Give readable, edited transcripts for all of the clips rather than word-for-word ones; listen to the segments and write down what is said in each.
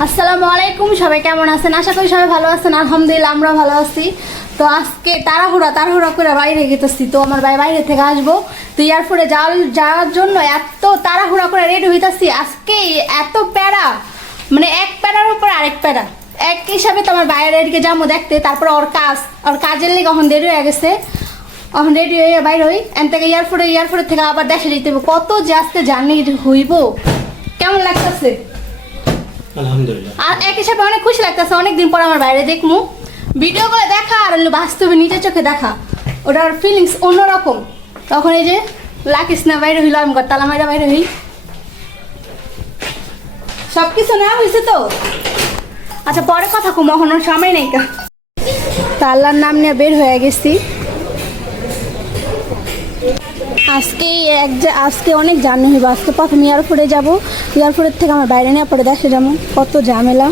আসসালামু আলাইকুম, সবাই কেমন আছেন? আশা করি সবাই ভালো আছেন। আলহামদুলিল্লাহ আমরা ভালো আছি। তো আজকে তাড়াহুড়া করে বাইরে গেতেছি। তো আমার ভাই বাইরে থেকে আসবো, তো এয়ারপোর্টে যাওয়ার জন্য এত তাড়াহুড়া করে রেডি হইতাছি। আজকে এত প্যারা, মানে এক প্যারার উপর আরেক প্যারা। এক হিসাবে তো আমার বাইরে এদিকে যাবো দেখতে, তারপর ওর কাজের লেগে এখন দেরি হয়ে গেছে। এখন রেডি হয়ে বাইর হই এন থেকে এয়ারপোর্ট থেকে আবার দেশে যেতে হবে। কত যে আজকে জার্নি হইব, কেমন লাগতেছে? আলহামদুলিল্লাহ। আর এক হিসাবে অনেক খুশি লাগতেছে, অনেকদিন পর আমার বাইরে দেখমু। ভিডিও করে দেখা আর বাস্তবে নিজের চোখে দেখা, ওটার ফিলিংস অন্যরকম। তখন এই যে লাকিস না বাইরে হইল, আমি তালা মাইরা বাইরে হই। সব কিছু না হয়েছে তো, আচ্ছা পরে কথা কম, মহনের সময় নেই। তা আল্লাহর নাম নিয়ে বের হয়ে গেছি। আজকে অনেক জার্নি হইব। আজকে প্রথম এয়ারপোর্টে যাব, এয়ারপোর্টের থেকে আমার বাইরে নিয়ে পরে দেখে যাবো। কত ঝামেলা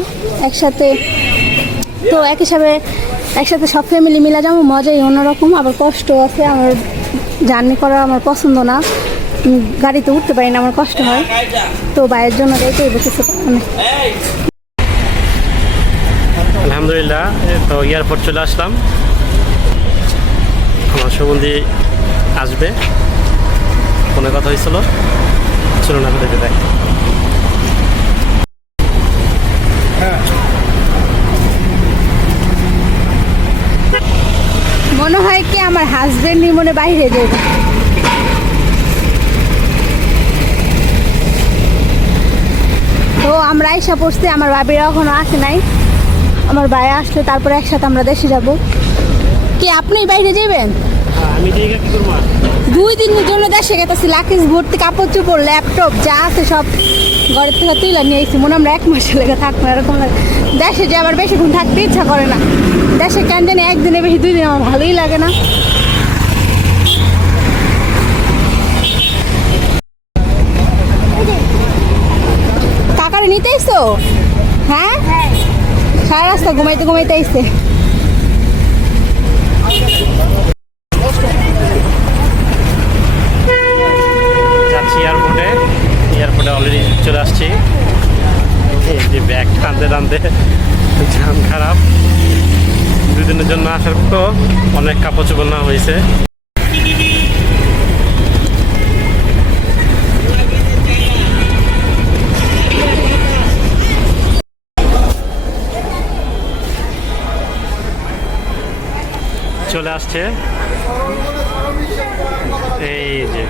একসাথে, তো একসাথে সব ফ্যামিলি মিলে যাবো, মজাই অন্যরকম। আবার কষ্ট আছে, আমার জার্নি করা আমার পছন্দ না, গাড়িতে উঠতে পারি না, আমার কষ্ট হয়। তো বাইরের জন্য রেখে কিছু আলহামদুলিল্লাহ, তো এয়ারপোর্ট চলে আসলাম। আমার সম্বন্ধে আসবে, ফোনে কথা হয়েছিল, চলুন আপনাদেরকে দেখ। মনে হয় কি আমার হাজবেন্ড মনে বাইরে যাবে। তো আমরা আইসা পড়ছি, আমার বাবিরা এখনো আসে নাই। আমার ভাই আসলে তারপরে একসাথে আমরা দেশে যাব। কি আপনি বাইরে যাবেন? আমি কি করবো? 2 দিনের জন্য দেশে গেতেছি। লাকিস ভর্তি কাপড় চোপড় ল্যাপটপ যা আছে সব ঘরের থেকে তুলে নিয়ে এসেছি। মনে আমরা 1 মাসের লেগে থাকবো, এরকম লাগে। দেশে যে আবার বেশিক্ষণ থাকতে ইচ্ছা করে না। দেশে কেন জানি একদিনে বেশি 2 দিন আমার ভালোই লাগে না। কাকারে নিতে এসছো? হ্যাঁ, সারা রাস্তা ঘুমাইতে আইসে। যাচ্ছি এয়ারপোর্টে অলরেডি চলে আসছি। এই যে ব্যাগ টানতে জাম খারাপ। 2 দিনের জন্য আসার তো অনেক কাপড় চোপড় না হয়েছে। চলে আসছে এই যে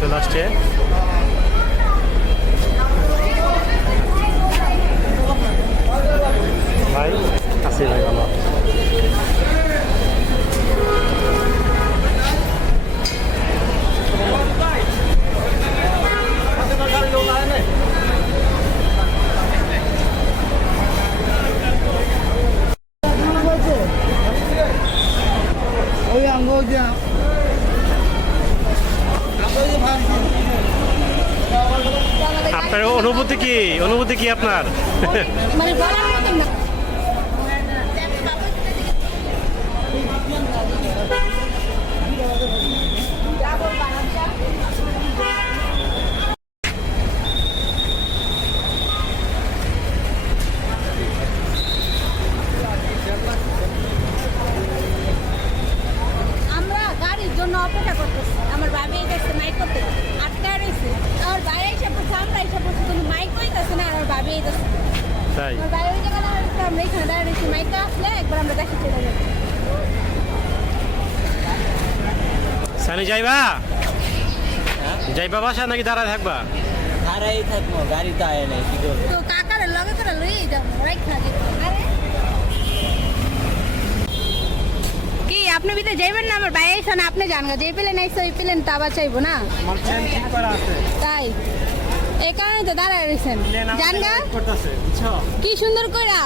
চলে আসছে। ভাই আসি ভাই, ভালো আপনার অনুভূতি কি আপনার? মানে বলার মতন না। আমরা গাড়ির জন্য অপেক্ষা করতেছি। আমার বাবা এসে মাইক করতে আটকা রয়েছে। আমার ভাই এসে পড়ছে, আমরা এসে পড়ছি, কোনো মাইক কইতেছে না। আর আমার বাবা এসেছে, তাই আমার ভাই ওই জায়গায় আমরা এখানে দাঁড়িয়ে রয়েছি। মাইকটা আসলে একবার আমরা দেখে চলে যাবো। সানি যাইবা বাসা নাকি দাঁড়ায় থাকবা? দাঁড়াই থাকবো, গাড়ি তো আয় নাই। তো কাকারে লগে করে লইয়ে যাবো, রাইখা দিব। আরে কি আপনি ভিতরে যাইবেন না? আমার ভাই আইসা না, আপনি জানগা যে প্লেন আইসা ওই প্লেন তো আবার চাইবো না। তাই এই কারণে তো দাঁড়ায় রয়েছেন। জানগা কি সুন্দর কইরা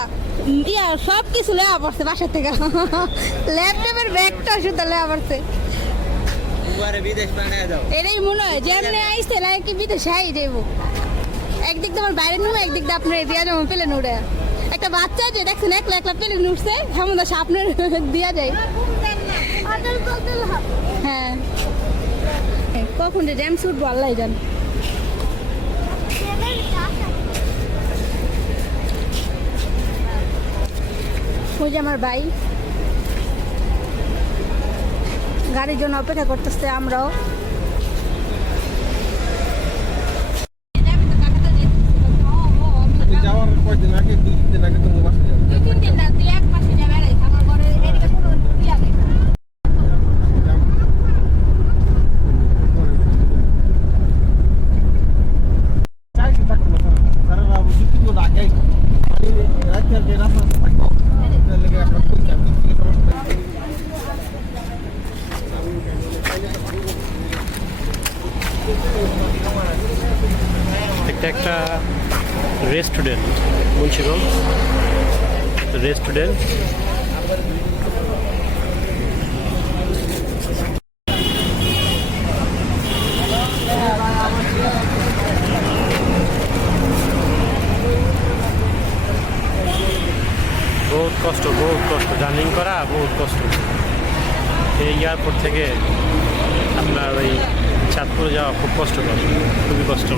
সব কিছু লেওয়া পড়ছে বাসা থেকে। ল্যাপটপের ব্যাগটা শুধু লেওয়া পড়ছে। বিদেশ বানায় দাও, এটাই মনে হয় যে আপনি আইসতে লাগে কি বিদেশে আই যাইব। একদিক দিয়ে আমার বাইরে নেবো, একদিক দিয়ে আপনার দিয়া যাবো প্লেন উড়ে। একটা বাচ্চা যে দেখছেন একলা একলা পেলে উঠছে হেমন্ত সাপনের দিয়া যায় হ্যাঁ কখন যে জ্যাম শুট আল্লাহ জান ওই যে আমার ভাই গাড়ির জন্য অপেক্ষা করতেছে আমরাও যাওয়ার কয়দিন আগে 2 দিন আগে তোমার বাসায় যাবো সারা বাবু 2 দিন আগে রাতে যে রাস্তা থাকবো তাহলে লেগে একটা কইছি আমি কি সমস্যা একটা রেস্টুরেন্ট মুন্সিগঞ্জ রেস্টুরেন্ট বহুত কষ্ট জার্নিং করা বহুত কষ্ট এই এয়ারপোর্ট থেকে আপনার ওই চাঁদপুরে যাওয়া খুব কষ্টকর খুবই কষ্ট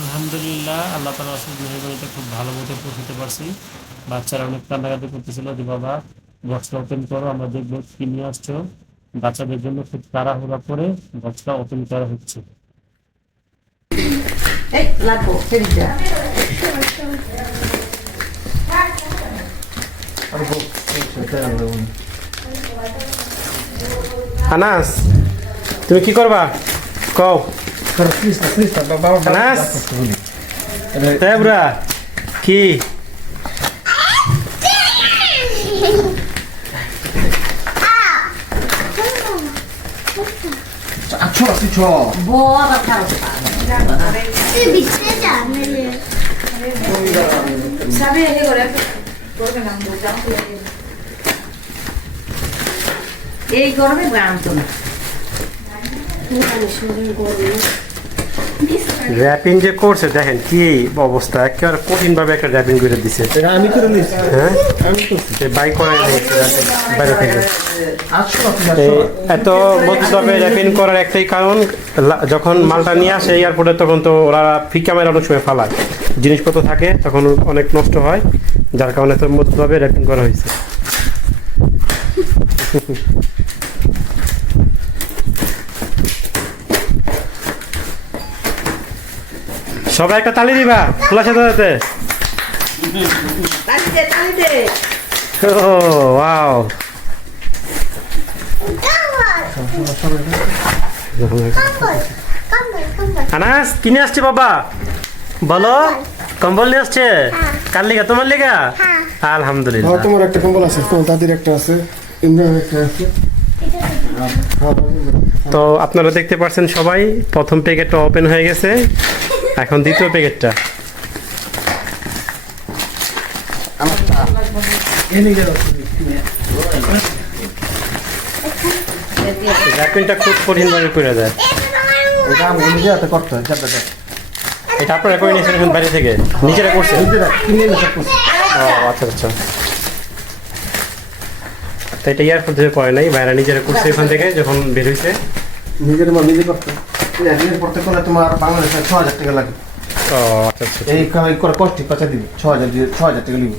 আলহামদুলিল্লাহ আল্লাহ তাআলা আসলে মেহরবানিতে খুব ভালো মতো পৌঁছতে পারছি বাচ্চারা অনেক কান্নাকাটি করতেছিল যে বাবা বক্সটা ওপেন করো আমরা দেখবো কি নিয়ে আসছো বাচ্চাদের জন্য খুব তাড়াহুড়া করে বক্সটা ওপেন করা হচ্ছে আনাস তুমি কি করবা কও আনাস তেবরা কি এই গরমে গ্রাম তো না র্যাপিং যে করছে দেখেন কি অবস্থা একেবারে কঠিন ভাবে একটা র্যাপিং করে দিছে এটা আমি করে নিয়েছি হ্যাঁ আমি করছি বাইক করে বাইরে থেকে 800 এত মধ্যভাবে র্যাপিং করার একটাই কারণ যখন মালটা নিয়ে আসে এয়ারপোর্টে তখন তো ওরা ফিকা মেরে অনেক সময় ফালায় জিনিসপত্র থাকে তখন অনেক নষ্ট হয় যার কারণে তো মধ্যভাবে র্যাপিং করা হয়েছে সবাই একটা তালি দিবা খোলা সাথে ও ওয়াও আনাস কিনে আসছে বাবা বলো কম্বল নিয়ে আসছে কার লিগা তোমার লিগা আলহামদুলিল্লাহ তোমার একটা কম্বল আছে তোমার দাদির একটা আছে ইমরান একটা আছে তো আপনারা দেখতে পাচ্ছেন সবাই প্রথম প্যাকেটটা ওপেন হয়ে গেছে এখন দ্বিতীয় প্যাকেটটা র্যাপিংটা খুব কঠিনভাবে করে দেয় এটা আমি নিজে হাতে করতে হয় যাবে এটা আপনারা করে নিয়েছেন এখন বাড়ি থেকে নিজেরা করছেন নিজেরা কিনে এনে সব করছি ও আচ্ছা আচ্ছা তো এটা এয়ারপোর্ট থেকে করে নাই বাইরে নিজেরা করছে এখান থেকে যখন বের হয়েছে নিজের মাল নিজে করতে নিজের পড়তে করলে তোমার বাংলাদেশে 6000 টাকা লাগে ও আচ্ছা আচ্ছা এই কামাই করে কষ্ট পাচা দিবে 6000 টাকা নিবে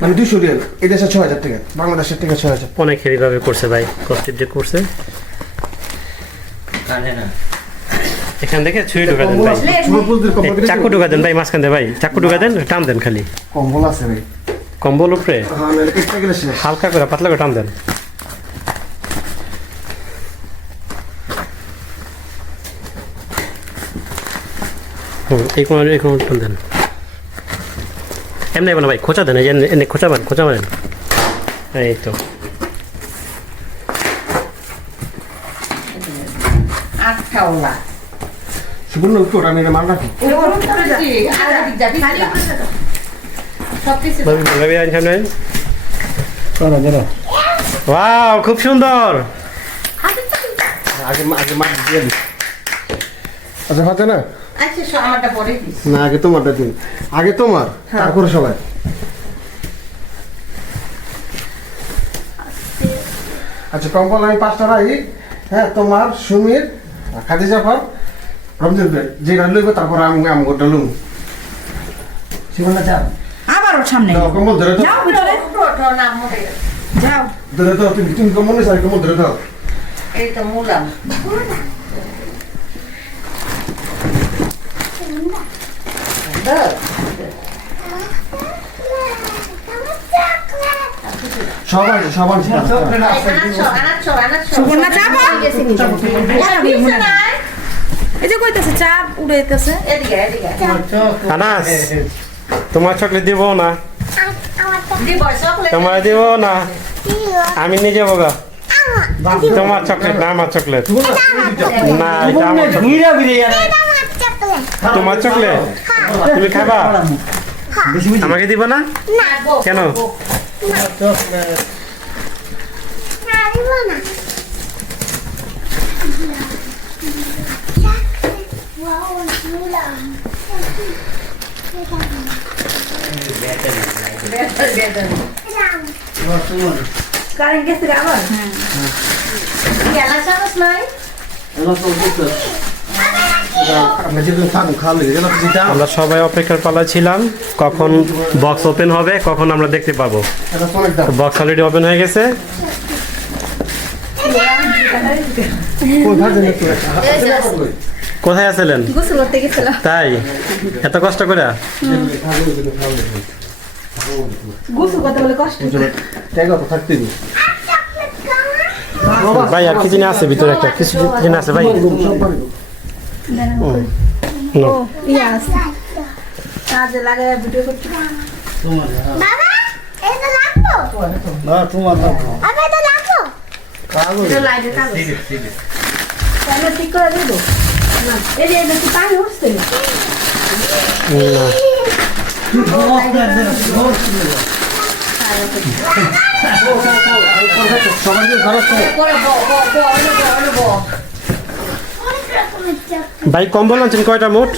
মানে 200 রিয়াল এই দেশে 6000 টাকা বাংলাদেশের টাকা 6000 অনেক হেভিভাবে করছে ভাই কষ্টের যে করছে কানে না এখান থেকে ছুরি ঢুকা দেন ভাই এই চাকু ঢুকা দেন ভাই মাঝখান দিয়ে ভাই চাকু ঢুকা দেন টান দেন খালি কম্বল আছে ভাই কম্বল উপরে হ্যাঁ মানে একটা গেলে শেষ হালকা করে পাতলা করে টান দেন এই কোনো টান দেন এমনি বলো ভাই খোঁচা দেন এই যে এনে খোঁচা মারেন এই তো আটটাওলা সুবর্ণ উত্তর আমি এটা মাল রাখি ভাবি আইন সামনে দাঁড়া ওয়াও খুব সুন্দর আগে আগে মাছ দিয়ে দিই আচ্ছা হাতে না আচ্ছা আমারটা পরে দিস না আগে তোমারটা দিন, আগে তোমার তারপরে সবাই। আচ্ছা কম্বল আমি 5টা রাখি, হ্যাঁ তোমার, সুমির, খাদিজা পার, রমজান ভাই যেটা লইব তারপর আমি গোটা লুম। সীমানা যাও, আবার ওর সামনে দাও কম্বল ধরে দাও, যাও ভিতরে যাও ধরে দাও, তুমি কম্বল নিয়ে কম্বল ধরে দাও। এই তো মুলাম দাও সবাই সবাই সুবর্ণা চাপ এই যে কইতাছে চাপ উড়াইতেছে এদিকে এদিকে আনাস তোমার চকলেট দিব না, দিব চকলেট তোমার দিব না, আমি নিয়ে যাবো গা। তোমার চকলেট না আমার চকলেট না, এটা আমার চকলেট। তোমার চকলেট তুমি খাবা, আমাকে দিব না কেন? কারেন্ট গেছে আবার গেলা চামচ নাই আমরা সবাই অপেক্ষার পালা ছিলাম কখন বক্স ওপেন হবে, কখন আমরা দেখতে পাবো। বক্স অলরেডি ওপেন হয়ে গেছে। কোথায় আছিলেন? গোসল করতে গেছিলাম। তাই এত কষ্ট করে? গোসল করতে বলে কষ্ট। ভাই আর কি জিনিস আছে ভিতরে, একটা কিছু জিনিস আছে ভাই। ও ইয়াস কাজে লাগায় ভিডিও করতে। বাবা এটা লাগবো না তোমার না আমি এটা লাগবো এটা লাইটে কাগজ তাহলে ঠিক করে দেব না। এই যে এটা কি পানি উঠছে না? সবাই করে বো ভাই কম্বল আনছেন কয়টা মোট?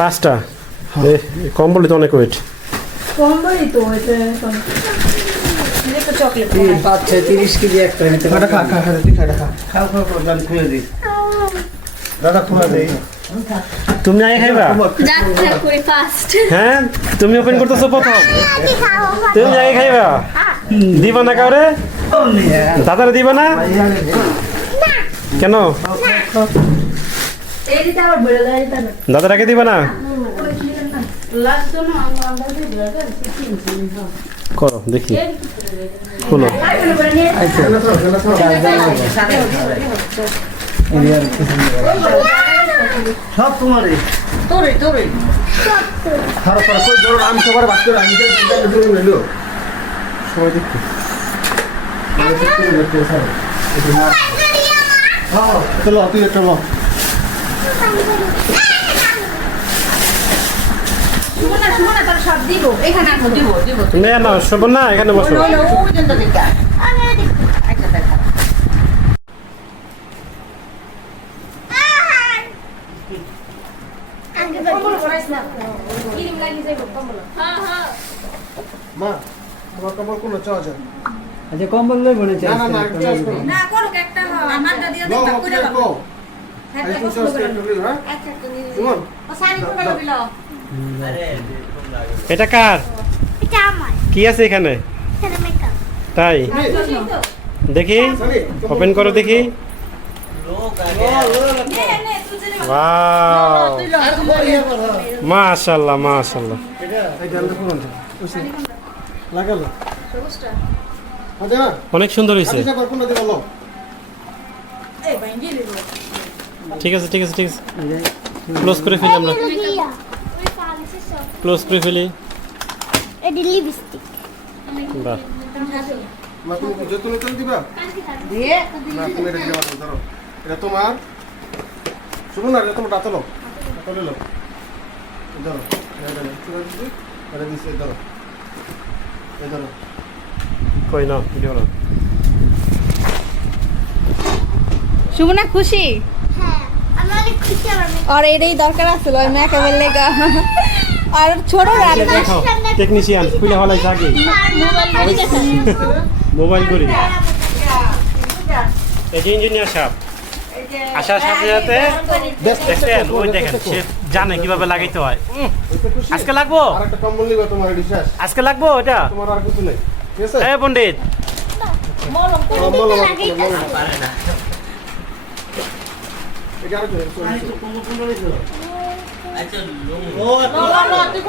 5টা। কম্বল তো অনেক ওয়েট। কমবই তো এটা এখন। এই তো চকলেট। 30 কেজি একটা নিতে খাটা খা খা খা তুই খাটা খা খাও খাও খাও, দাম খুলে দিই। দাদা খোলা দেই। তুমি আগে খাইবা? যাচ্ছে কই ফাস্ট। হ্যাঁ তুমি ওপেন করতেছো প্রথম, আগে খাও তুমি আগে খাইবা? দিবা না কাউরে? দাদারে দিবা না কেন? এই দিতে আবার বলে দেয় এটা না। দাদারাকে দিবা না? লাগতো না আমরা দিয়ে করো দেখি, খুলো। আইফোন করে নিয়ে সব তোমারই। তোরে তোরে খারাপ করে কই ধরো আমি সবার বাদ করে আমি যে নিলো সবাই দেখো হ্যাঁ চলো তুই চলো সুমনা তার সব দিব এখানে আসো দিব দিব তুমি না শোবো না, এখানে বসো। ওই পর্যন্ত দিকে আচ্ছা দেখা কম্বল পরাইছ না ক্রিম লাগি যাইব কম্বল। হ্যাঁ হ্যাঁ মা আমার কবর কোন চাও যায় আচ্ছা কম্বল লই বনে চাই। না না না চার্জ করো না করো একটা আমারটা দিয়ে লো দাও ওকে করে দাও। গো হ্যাঁ আই চার্জ করো হ্যাঁ আচ্ছা তো নিয়ে সুমন ও সারি করে দিল। এটা কার? এটা আমার কি আছে এখানে? এটা মেকআপ তাই দেখি, ওপেন করো দেখি। ওয়াও মাশাআল্লাহ মাশাআল্লাহ। এই গানটা কোন লাগালো আচ্ছা অনেক সুন্দর হয়েছে। আচ্ছা কোন দিন বলো এই বাইন্ডি দিব। ঠিক আছে ঠিক আছে ঠিক আছে, ক্লোজ করে ফেলি আমরা, দিয়া ওই ফার্মেসি সব ক্লোজ করে ফেলি। এটা লিপস্টিক বাহ মা তুমি যত নতুন দিবা দিয়ে না তুমি এটা দিবা ধরো এটা তোমার শুনুন না এটা তোমার দাঁত লো দাঁত লো ধরো এটা দিছি ধরো এই ধরো কই না ভিডিও না। সুমনা খুশি? হ্যাঁ আমি অনেক খুশি আমার আর এটাই দরকার আছিল ওই মেয়েকে বললে গা আর ছোট রাখবে দেখো টেকনিশিয়ান খুলে হলাই আগে মোবাইল করি এই যে ইঞ্জিনিয়ার সাহেব আসার সাথে সাথে দেখছেন ওই দেখেন সে জানে কিভাবে লাগাইতে হয় আজকে লাগবো আর একটা কম্বল নিবা তোমার এডি শেষ আজকে লাগবো এটা তোমার আর কিছু নেই ঠিক আছে এই পণ্ডিত কম্বল পারে না এটা আর কি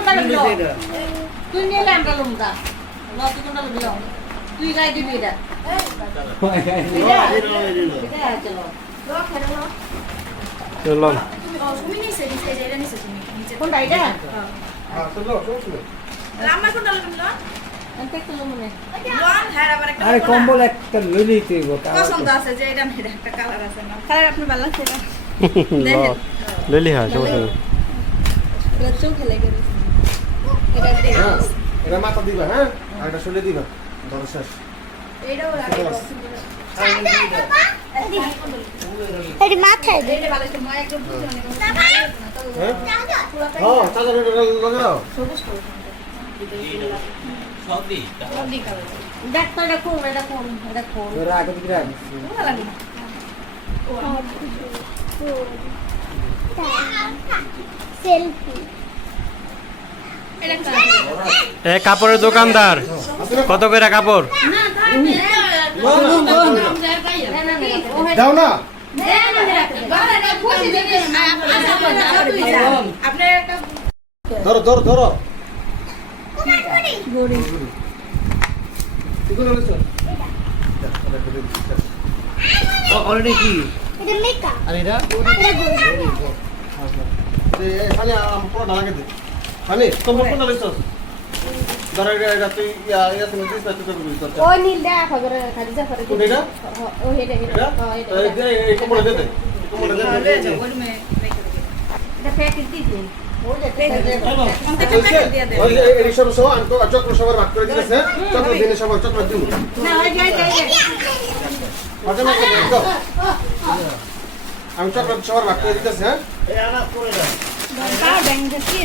তুই নিয়ে আমরা লুমটা তুই কোনটা লুবি তুই গাই দিবি এটা চলুন কোনটা এটা হ্যাঁ চলো চলো রাম্মা কোনটা লুবি লো এনতে তো লুমনে লোন হ্যাঁ আবার একটা আরে কম্বল একটা লইলেই তো হইব পছন্দ আছে যে এটা মেয়ের একটা কালার আছে না কালার আপনি ভালো লাগছে এটা লইলি হ্যাঁ সমস্যা নেই চোখ লেগে এটা দেখ হ্যাঁ এটা মাথা দিবা হ্যাঁ আর এটা শুলে দিবা ধরো শেষ এটাও লাগে এটি মাথায় দে এটা ভালো সময় একটু বুঝে অনেক হ্যাঁ হ্যাঁ চাদর এটা লগে দাও দেখ তো এটা কোন এটা কোন তোরা আগে দিকে রাখ ভালো লাগে সেলফি এ কাপড়ের দোকানদার কত করে কাপড় দাও না আপনার একটা ধরো ধরো ধরো ঠিক আছে অলরেডি কি এটা মেকআপ আর এটা খালি পুরো ডালাকে দে খালি তোমার কোনটা লইছস ধরো এটা তুই ইয়া তুমি দিস না তুই করবি তোর ওই নীল দেখ খবর খাদিজা করে কোন এটা ও হেডে হেডে এটা এই কোমরে দে দে কোমরে দে দে এটা প্যাকেট দিতে ওই যে ওই এই সব সব আনকো চক্র সবার ভাগ করে দিতেছে চক্র দিনে সবার চক্র দিন না ওই যাই মাঝে মাঝে দেখো আমি চক্র সবার ভাগ করে দিতেছে হ্যাঁ পাও ব্যাং দিছি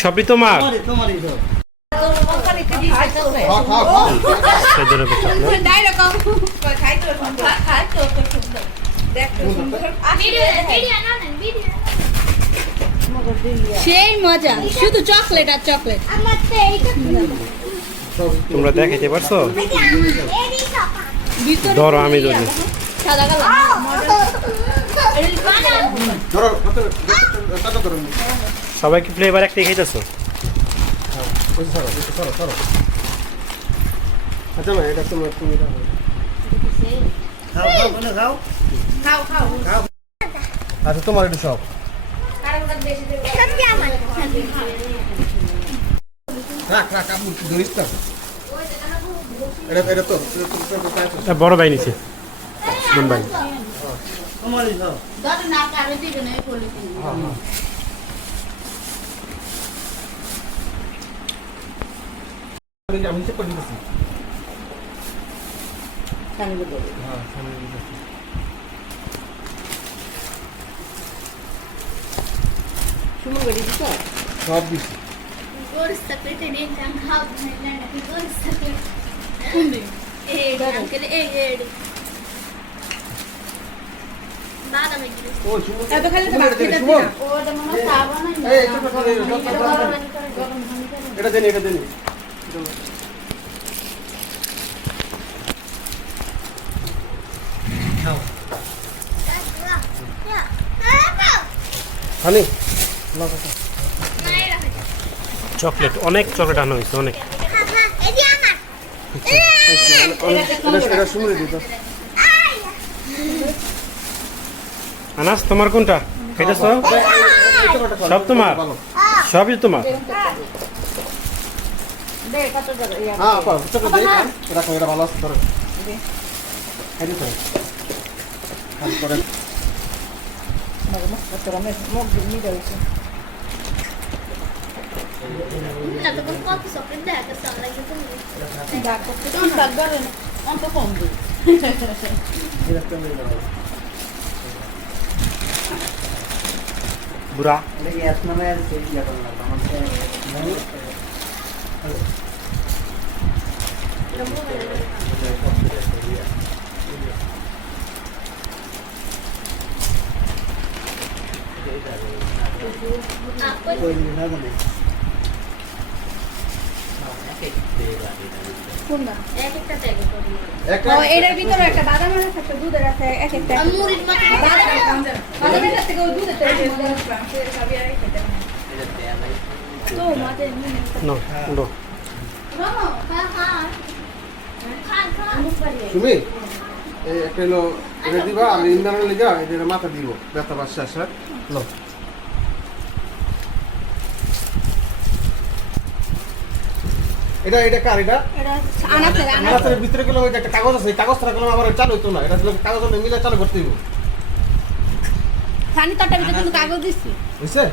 সবই তোমার খাও খাও খাও সেজন্য তো চকলেট ডাইরেক্ট খাইতো খাইতো দেখ ভিডিও না ভিডিও সেই মজা শুধু চকলেট আর চকলেট আমার তো এইটা তোমরা দেখাইতে পারছো এডি সাপা ভিতরে ধরো আমি ধরি সাদা কালার ধরো কত ধরো সবাই কি ফ্লেভার একটাই খাইতেছো ওই ধরো ধরো ধরো আচ্ছা ভাই এটা তুমি তুমি খাও খাও আচ্ছা তোমার এটা সব সত্যি আমার রাখ রাখ আপনি ধরিস তো এটা এটা তো বড় ভাই নিছে কোন ভাই দাদা না কারে দিবে না বলে আমি চেক করে দিতেছি সামনে বলে হ্যাঁ সামনে দিতেছি সুমন গড়ি দিছ সব দিছি গোরস তকতে নেই জান খাও না না গোরস তকতে কুন্ডি এই আঙ্কেল এই দাদা মে গিয়ে ও শুনো এত খালি তো বাকি দিতে না ওটা মনে হয় সাবান না এই ছোট ছোট এটা দেন এটা দেন হানি চকলেট অনেক চকলেট আনা হয়েছে অনেক এডি আমার এটা শুনে দিত আনাস তোমার কোনটা খাইতেছো সব তোমার সবই তোমার দে কত টাকা ইয়া হ্যাঁ পা ছোট দেই রাখো এটা ভালো আছে ধরো খাই দিতে খালি করে তোরা মে মুখ দিনি দাইছে না তো কত চকলেট দেখা গেছে আমরা কিন্তু ডাক করতে কি ডাকবে না অন্ত কম দিই বুড়া কোনটা? এক একটা ট্যাগ করি একটা ও, এটার ভিতরে একটা বাদামের আছে, একটা দুধের আছে, এক একটা। আর মুড়ির মাথা বাদামের কাছ থেকে ওই দুধের থেকে মজা আসবে। সবই আর খেতে পারে। তো মাঝে নিয়ে নো নো হ্যাঁ হ্যাঁ খান খান তুমি এই একটা হলো এটা দিবা আর ইন্দানের লিগা এটা মাথা দিব ব্যথা পাচ্ছে আসা লো এটা কার এটা এটা আনাতে আমাদের ভিতরে গেলে ওই যে একটা কাগজ আছে এই কাগজটা গেলে আবার চালু হইতো না এটা কাগজ মিলে চালু করতে দিব পানি তরটার ভিতরে তুমি কাগজ দিচ্ছি। বুঝছে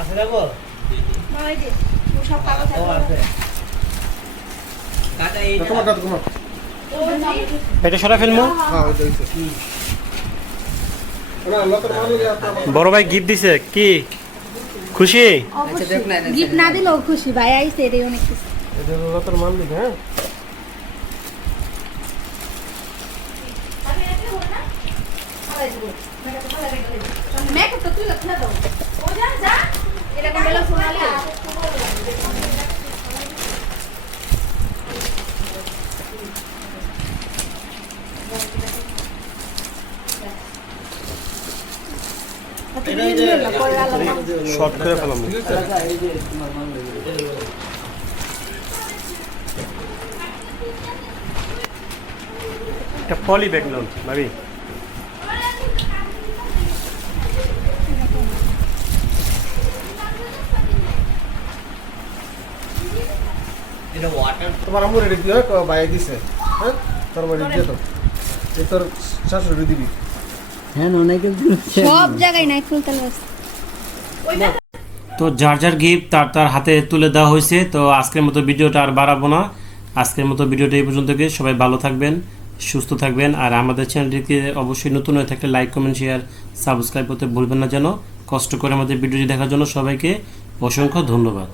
আছে যাবো ওই যে, ও সব কাগজ আছে। কাটা এই তোমার তোমার এটা সরা ফেলবো হ্যাঁ ওইটা হইছে ওরা লতার মাল লিয়ে আপনার বড় ভাই গিফট দিছে কি খুশি অবশ্যই। গিফট না দিলেও খুশি, ভাই আইছে এটাই অনেক কিছু। এটা হলো লতার মাল লিয়ে হ্যাঁ মেকআপটা তুই খুলে দাও। ও যা যা, এটা কোন বেলা শোনালে শর্ট করে ফেলাম এই যে তোমার মান লাগে একটা পলি ব্যাগ নাও ভাবি এটা ওয়াটার তোমার আম্মুর এটা দিয়ে বাইরে দিছে হ্যাঁ তোর বাড়ি দিয়ে তো এই তোর শাশুড়ি দিবি হ্যাঁ অনেকে সব জায়গায় নাই খুলতে লাগছে। তো যার যার গিফট তার তার হাতে তুলে দেওয়া হয়েছে। তো আজকের মতো ভিডিওটা আর বাড়াবো না, আজকের মতো ভিডিওটা এই পর্যন্ত। সবাই ভালো থাকবেন, সুস্থ থাকবেন, আর আমাদের চ্যানেলটিকে অবশ্যই নতুন হয়ে থাকলে লাইক কমেন্ট শেয়ার সাবস্ক্রাইব করতে ভুলবেন না যেন। কষ্ট করে আমাদের ভিডিওটি দেখার জন্য সবাইকে অসংখ্য ধন্যবাদ।